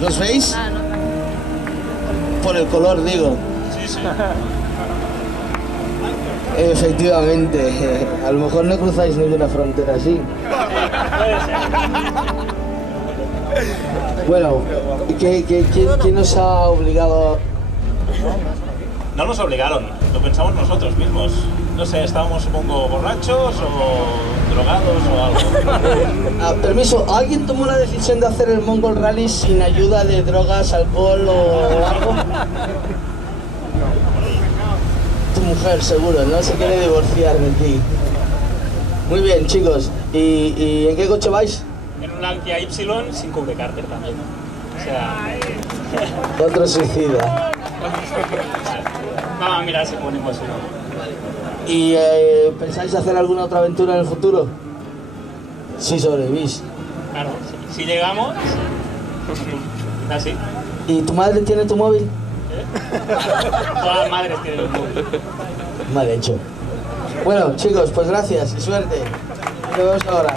¿Los veis? Por el color, digo. Sí, sí. Efectivamente, a lo mejor no cruzáis ninguna frontera así. Bueno, ¿quién nos ha obligado? No nos obligaron, lo pensamos nosotros mismos. No sé, estábamos supongo borrachos o drogados o algo. Permiso, ¿alguien tomó la decisión de hacer el Mongol Rally sin ayuda de drogas, alcohol o algo? Tu mujer, seguro, no se quiere divorciar de ti. Muy bien, chicos. ¿Y en qué coche vais? En un Lancia Y sin cubrecárter también. O sea... Otro suicida. No, mira, si ponemos uno. ¿Y pensáis hacer alguna otra aventura en el futuro? Si sobrevivís. Claro, si llegamos... Así. ¿Y tu madre tiene tu móvil? Todas las madres tienen un móvil. Mal hecho. Bueno, chicos, pues gracias y suerte. Nos vemos ahora.